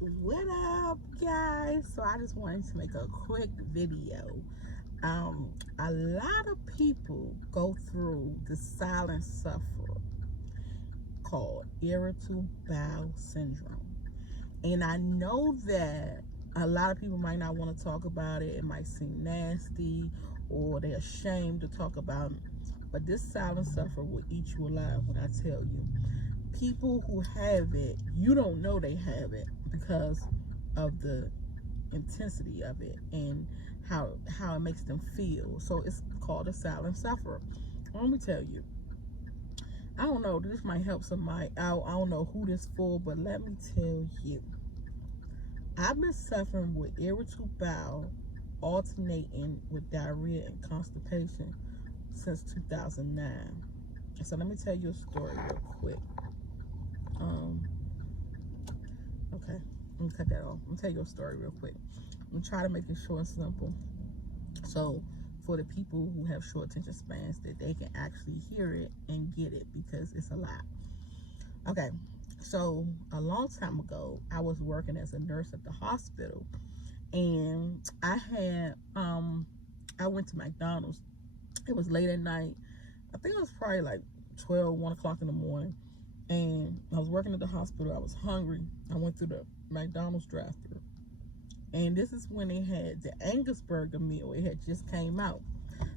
What up, guys? So I just wanted to make a quick video. A lot of people go through the silent suffer called irritable bowel syndrome. And I know that a lot of people might not want to talk about it. It might seem nasty or they're ashamed to talk about it. But this silent suffer will eat you alive when I tell you. People who have it, you don't know they have it because of the intensity of it and how it makes them feel. So it's called a silent sufferer. Let me tell you, I don't know, this might help somebody out. I don't know who this for, but let me tell you, I've been suffering with irritable bowel alternating with diarrhea and constipation since 2009. So let me tell you a story real quick. um okay, let me cut that off. Let me tell you a story real quick. I'm gonna try to make it short and simple, so for the people who have short attention spans, that they can actually hear it and get it, because it's a lot. Okay, so a long time ago, I was working as a nurse at the hospital, and I went to McDonald's. It was late at night. I think it was probably like 1 o'clock in the morning, and I was working at the hospital. I was hungry. I went through the McDonald's drive-thru, and this is when they had the Angus burger meal. It had just came out.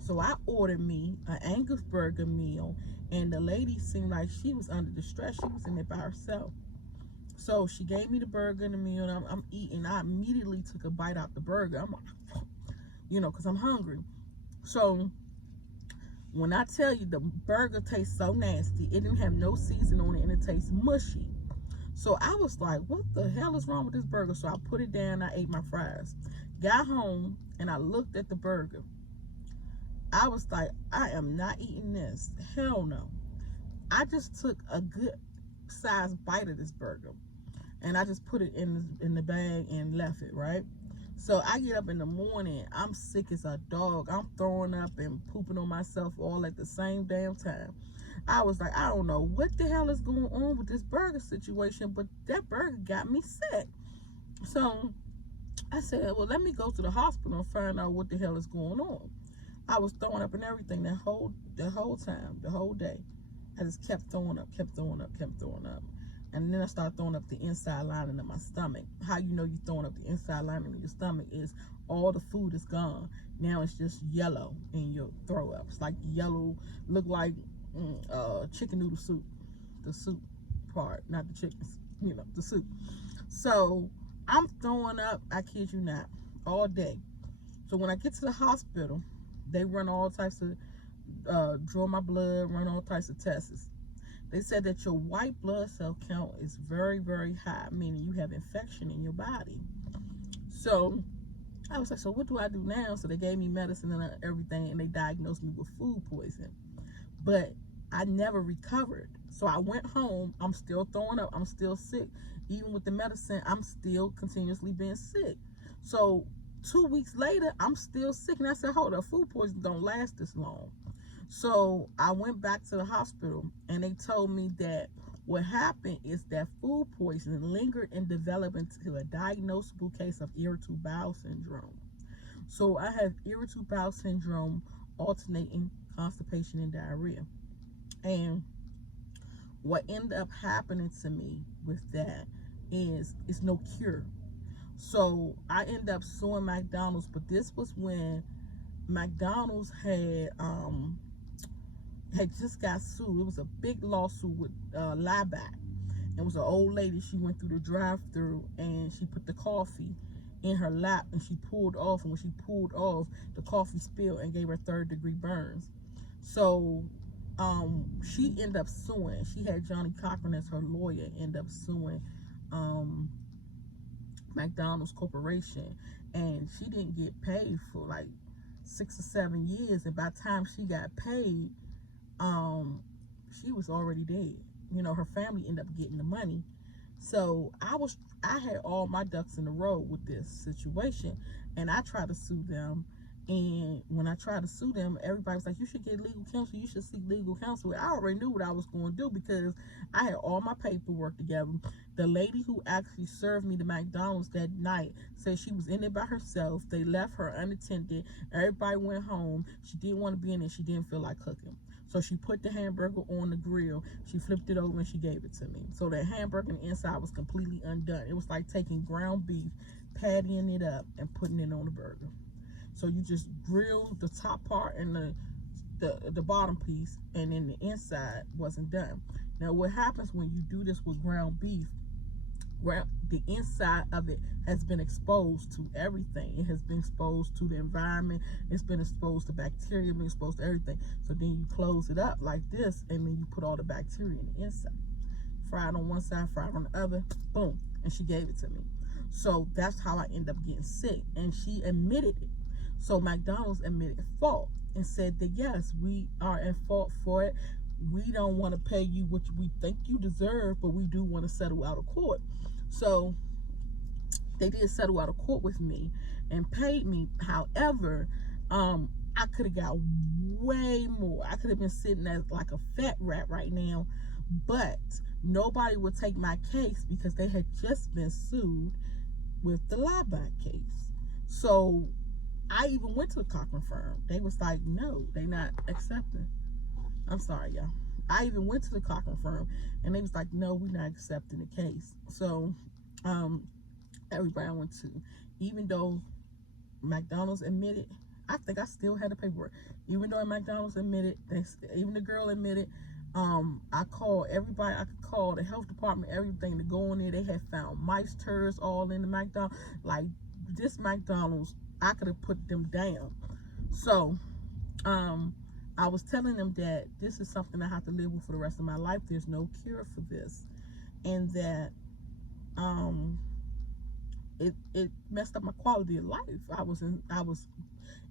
So I ordered me an Angus burger meal, and the lady seemed like she was under distress. She was in there by herself. So she gave me the burger and the meal, and I'm eating. I immediately took a bite out the burger. I'm like, because I'm hungry. So when I tell you, the burger tastes so nasty, it didn't have no seasoning on it, and it tastes mushy. So I was like, what the hell is wrong with this burger? So I put it down, I ate my fries. Got home, and I looked at the burger. I was like, I am not eating this. Hell no. I just took a good sized bite of this burger, and I just put it in the bag and left it, right? So I get up in the morning, I'm sick as a dog. I'm throwing up and pooping on myself all at the same damn time. I was like, I don't know what the hell is going on with this burger situation, but that burger got me sick. So I said, well, let me go to the hospital and find out what the hell is going on. I was throwing up and everything the whole time, the whole day. I just kept throwing up, kept throwing up, kept throwing up. And then I started throwing up the inside lining of my stomach. How you know you're throwing up the inside lining of your stomach is all the food is gone. Now it's just yellow in your throw up. It's like yellow, look like chicken noodle soup. The soup part, not the chickens, the soup. So I'm throwing up, I kid you not, all day. So when I get to the hospital, they run all types of, draw my blood, run all types of tests. They said that your white blood cell count is very, very high, meaning you have infection in your body. So I was like, so what do I do now? So they gave me medicine and everything, and they diagnosed me with food poisoning. But I never recovered. So I went home. I'm still throwing up. I'm still sick. Even with the medicine, I'm still continuously being sick. So 2 weeks later, I'm still sick. And I said, hold up, food poisoning don't last this long. So I went back to the hospital, and they told me that what happened is that food poisoning lingered and developed into a diagnosable case of irritable bowel syndrome. So I have irritable bowel syndrome alternating constipation and diarrhea. And what ended up happening to me with that is it's no cure. So I ended up suing McDonald's, but this was when McDonald's had just got sued. It was a big lawsuit with Lieback. It was an old lady. She went through the drive-through, and she put the coffee in her lap, and she pulled off. And when she pulled off, the coffee spilled and gave her third-degree burns. So she ended up suing. She had Johnny Cochran as her lawyer. Ended up suing McDonald's Corporation, and she didn't get paid for like 6 or 7 years. And by the time she got paid, she was already dead. Her family ended up getting the money. So I had all my ducks in a row with this situation, and I tried to sue them, And when I tried to sue them, everybody was like, you should get legal counsel. You should seek legal counsel. I already knew what I was going to do because I had all my paperwork together. The lady who actually served me the McDonald's that night said she was in it by herself. They left her unattended. Everybody went home. She didn't want to be in it. She didn't feel like cooking. So she put the hamburger on the grill. She flipped it over and she gave it to me. So the hamburger on the inside was completely undone. It was like taking ground beef, pattying it up, and putting it on the burger. So you just grill the top part and the bottom piece, and then the inside wasn't done. Now what happens when you do this with ground beef, the inside of it has been exposed to everything. It has been exposed to the environment. It's been exposed to bacteria, been exposed to everything. So then you close it up like this, and then you put all the bacteria in the inside. Fried on one side, fried on the other, boom. And she gave it to me. So that's how I end up getting sick. And she admitted it. So McDonald's admitted fault and said that, yes, we are at fault for it. We don't want to pay you what we think you deserve, but we do want to settle out of court. So they did settle out of court with me and paid me. However, I could have got way more. I could have been sitting as like a fat rat right now, but nobody would take my case because they had just been sued with the lie-back case. So I even went to the Cochran firm. They was like, no, they not accepting. I'm sorry, y'all. I even went to the Cochran firm, and they was like, no, we're not accepting the case. So everybody I went to, even though McDonald's admitted, I think I still had the paperwork. Even though McDonald's admitted, even the girl admitted, I called everybody I could call, the health department, everything, to go in there. They had found mice turds all in the McDonald's. Like, this McDonald's, I could have put them down. So I was telling them that this is something I have to live with for the rest of my life. There's no cure for this, and that it messed up my quality of life. I was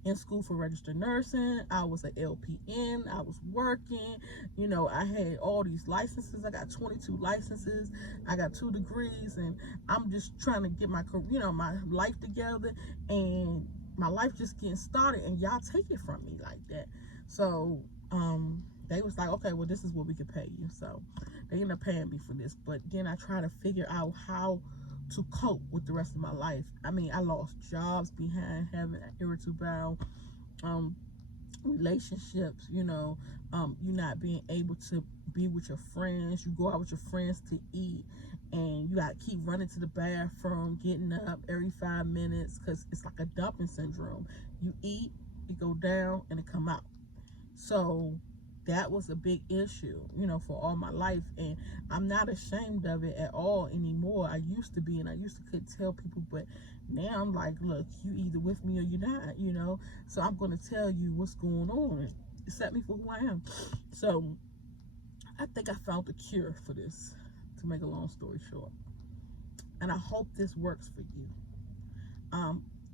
in school for registered nursing. I was an LPN. I was working. You know, I had all these licenses. I got 22 licenses. I got 2 degrees, and I'm just trying to get my my life together, and my life just getting started, and y'all take it from me like that. So they was like, okay, well, this is what we could pay you. So they ended up paying me for this. But then I try to figure out how to cope with the rest of my life. I mean, I lost jobs behind having irritable bowel, relationships, you not being able to be with your friends. You go out with your friends to eat, and you got to keep running to the bathroom, getting up every 5 minutes, because it's like a dumping syndrome. You eat, it go down, and it come out. So that was a big issue, for all my life, and I'm not ashamed of it at all anymore. I used to be, and I used to could tell people, but now I'm like, look, you either with me or you're not, so I'm going to tell you what's going on. Accept me for who I am. So I think I found the cure for this, to make a long story short, and I hope this works for you,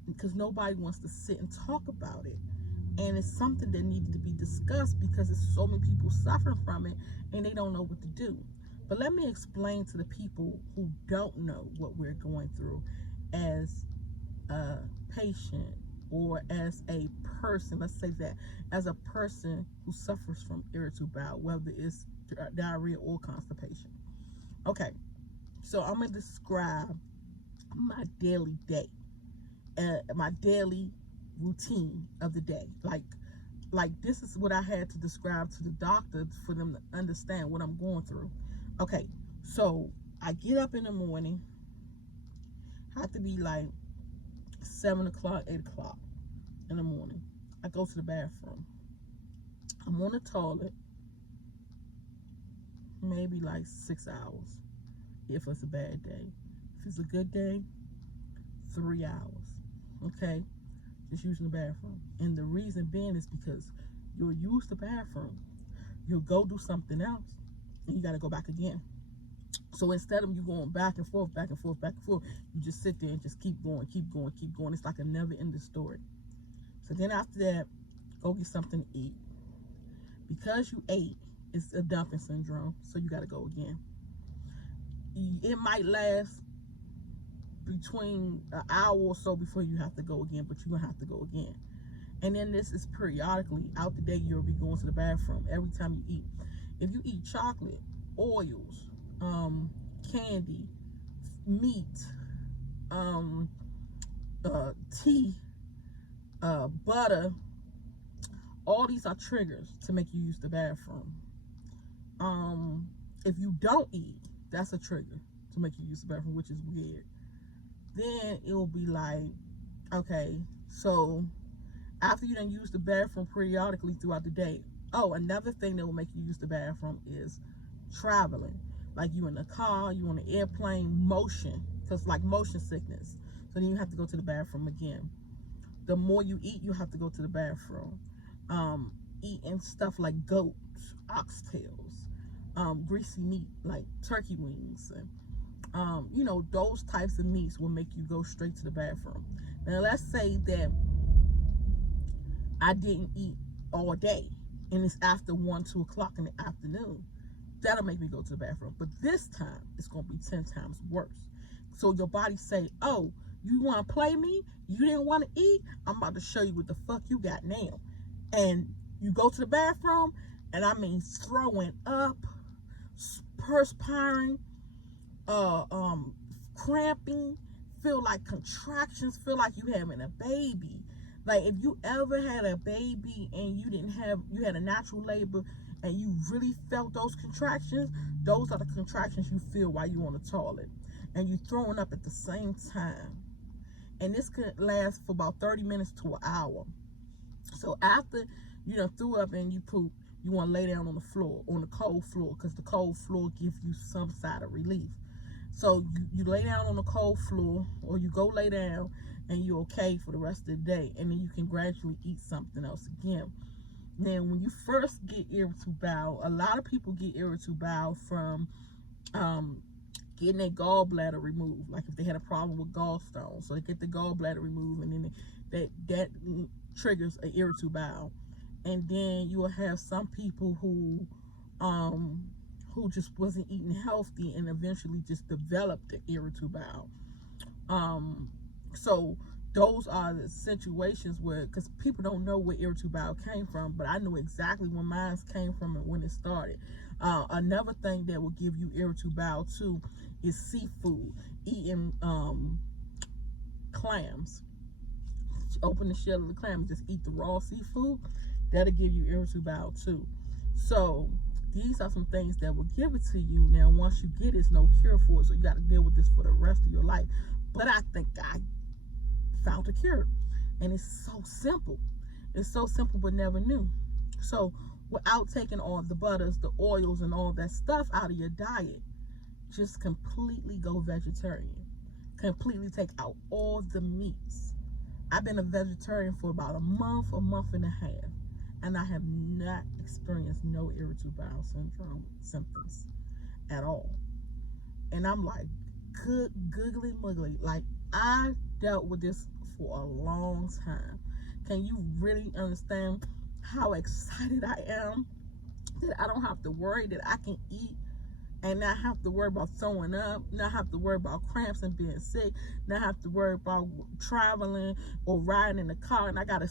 because nobody wants to sit and talk about it. And it's something that needed to be discussed because there's so many people suffering from it and they don't know what to do. But let me explain to the people who don't know what we're going through as a patient or as a person, let's say that, as a person who suffers from irritable bowel, whether it's diarrhea or constipation. Okay, so I'm going to describe my daily day, my daily routine of the day. Like this is what I had to describe to the doctor for them to understand what I'm going through. Okay, so I get up in the morning, have to be like 7 o'clock, 8 o'clock in the morning. I go to the bathroom. I'm on the toilet maybe like 6 hours if it's a bad day. If it's a good day, 3 hours. Okay, just using the bathroom. And the reason being is because you'll use the bathroom, you'll go do something else, and you got to go back again. So instead of you going back and forth, back and forth, back and forth, you just sit there and just keep going, keep going, keep going. It's like a never-ending story. So then after that, go get something to eat. Because you ate, it's a dumping syndrome, so you got to go again. It might last between an hour or so before you have to go again, but you're going to have to go again. And then this is periodically out the day. You'll be going to the bathroom every time you eat. If you eat chocolate, oils, candy, meat, tea, butter, all these are triggers to make you use the bathroom. If you don't eat, that's a trigger to make you use the bathroom, which is weird. Then it will be like, okay, so after you done use the bathroom periodically throughout the day, oh, another thing that will make you use the bathroom is traveling. Like you in the car, you on the airplane, motion, because like motion sickness. So then you have to go to the bathroom again. The more you eat, you have to go to the bathroom. Eating stuff like goats, oxtails, greasy meat like turkey wings, and you know, those types of meats will make you go straight to the bathroom. Now let's say that I didn't eat all day and it's after 1, 2 o'clock in the afternoon. That'll make me go to the bathroom. But this time it's gonna be 10 times worse. So your body say, oh, you wanna play me? You didn't wanna eat? I'm about to show you what the fuck you got now. And you go to the bathroom, and I mean throwing up, perspiring, cramping, feel like contractions, feel like you having a baby. Like if you ever had a baby and you had a natural labor and you really felt those contractions, those are the contractions you feel while you're on the toilet. And you throwing up at the same time. And this could last for about 30 minutes to an hour. So after you done threw up and you poop, you want to lay down on the floor, on the cold floor, because the cold floor gives you some side of relief. So you lay down on the cold floor, or you go lay down and you're okay for the rest of the day, and then you can gradually eat something else again. Now, when you first get irritable bowel, a lot of people get irritable bowel from getting their gallbladder removed. Like if they had a problem with gallstones, so they get the gallbladder removed, and then that triggers an irritable bowel. And then you will have some people who just wasn't eating healthy and eventually just developed the irritable bowel. So those are the situations where, because people don't know where irritable bowel came from, but I know exactly when mine came from and when it started. Another thing that will give you irritable bowel too is seafood, eating clams. Open the shell of the clam and just eat the raw seafood. That'll give you irritable bowel too. So these are some things that will give it to you. Now once you get it, it's no cure for it, so you got to deal with this for the rest of your life. But I think I found a cure, and it's so simple. It's so simple but never new. So without taking all the butters, the oils, and all that stuff out of your diet, just completely go vegetarian. Completely take out all the meats. I've been a vegetarian for about a month and a half, and I have not experienced no irritable bowel syndrome symptoms at all. And I'm like, good googly muggly. Like, I dealt with this for a long time. Can you really understand how excited I am that I don't have to worry, that I can eat and not have to worry about throwing up, not have to worry about cramps and being sick, not have to worry about traveling or riding in the car, and I gotta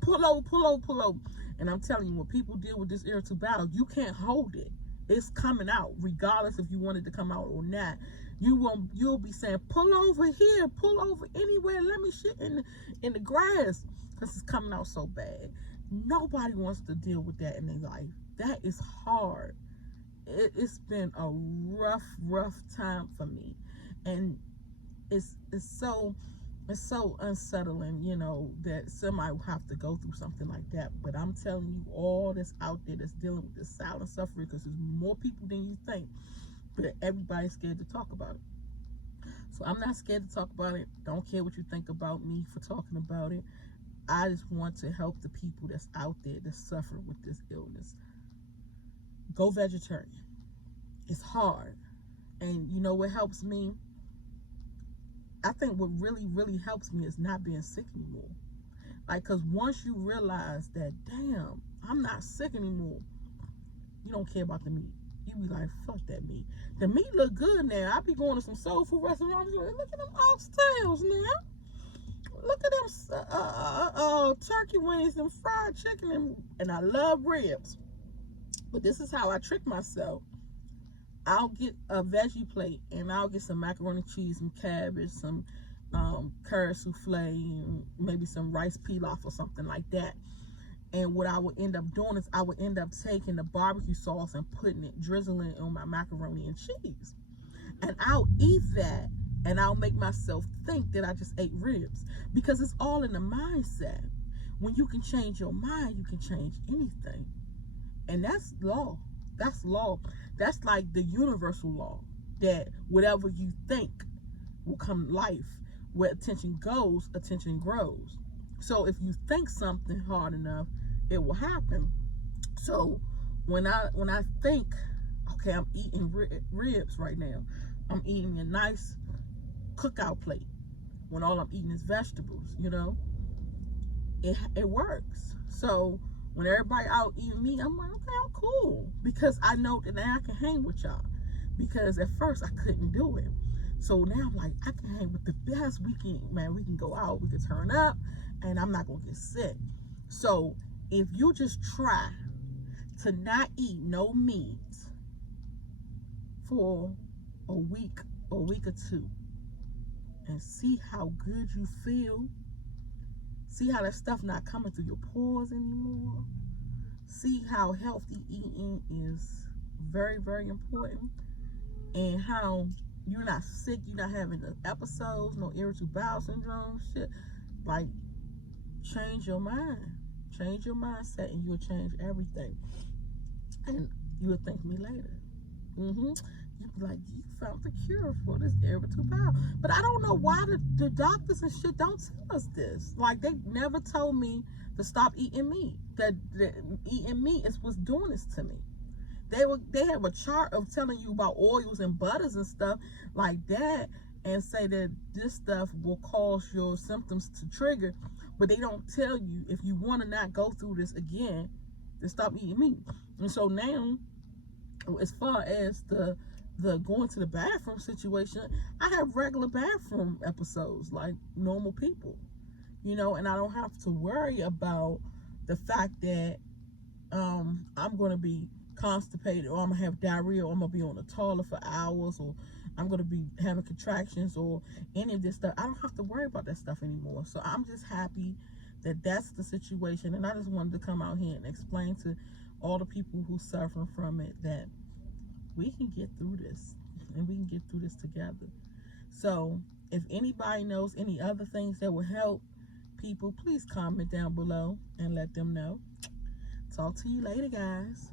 pull over. And I'm telling you, when people deal with this irritable bowel, you can't hold it. It's coming out, regardless if you want it to come out or not. You'll be saying, pull over here, pull over anywhere, let me shit in the grass, because it's coming out so bad. Nobody wants to deal with that in their life. That is hard. It's been a rough time for me, and it's so unsettling, you know, that somebody will have to go through something like that. But I'm telling you, all that's out there that's dealing with this silent suffering, because there's more people than you think, but everybody's scared to talk about it. So I'm not scared to talk about it. Don't care what you think about me for talking about it. I just want to help the people that's out there that's suffering with this illness. Go vegetarian. It's hard. And you know what helps me? I think what really helps me is not being sick anymore. Like, because once you realize that, damn, I'm not sick anymore, you don't care about the meat. You be like, fuck that meat. The meat look good now. I be going to some soul food restaurants. Look at them oxtails now. look at them turkey wings and fried chicken, and I love ribs. But this is how I trick myself. I'll get a veggie plate and I'll get some macaroni and cheese, some cabbage, some curry souffle, and maybe some rice pilaf or something like that. And what I would end up doing is I would end up taking the barbecue sauce and putting it, drizzling it on my macaroni and cheese. And I'll eat that and I'll make myself think that I just ate ribs, because it's all in the mindset. When you can change your mind, you can change anything. And that's law. That's law. That's like the universal law, that whatever you think will come life. Where attention goes, attention grows. So if you think something hard enough, it will happen. So when I think, okay, I'm eating ribs right now, I'm eating a nice cookout plate when all I'm eating is vegetables, it works. So when everybody out eating meat, I'm like, okay, I'm cool, because I know that now I can hang with y'all. Because at first I couldn't do it. So now I'm like, I can hang with the best. We can go out, we can turn up, and I'm not gonna get sick. So if you just try to not eat no meat for a week or two, and see how good you feel, see how that stuff not coming through your pores anymore, see how healthy eating is very, very important, and how you're not sick, you're not having the episodes, no irritable bowel syndrome, shit. Like, change your mind. Change your mindset and you'll change everything. And you'll thank me later. You'll be like, you found the cure for this irritable bowel. But I don't know why the doctors and shit don't tell us this. Like, they never told me to stop eating meat. That eating meat is what's doing this to me. They have a chart of telling you about oils and butters and stuff like that, and say that this stuff will cause your symptoms to trigger, but they don't tell you, if you want to not go through this again, to stop eating meat. And so now, as far as the going to the bathroom situation, I have regular bathroom episodes like normal people, and I don't have to worry about the fact that I'm going to be constipated, or I'm gonna have diarrhea, or I'm gonna be on the toilet for hours, or I'm gonna be having contractions, or any of this stuff. I don't have to worry about that stuff anymore. So I'm just happy that that's the situation, and I just wanted to come out here and explain to all the people who suffer from it that we can get through this, and we can get through this together. So if anybody knows any other things that will help people, please comment down below and let them know. Talk to you later, guys.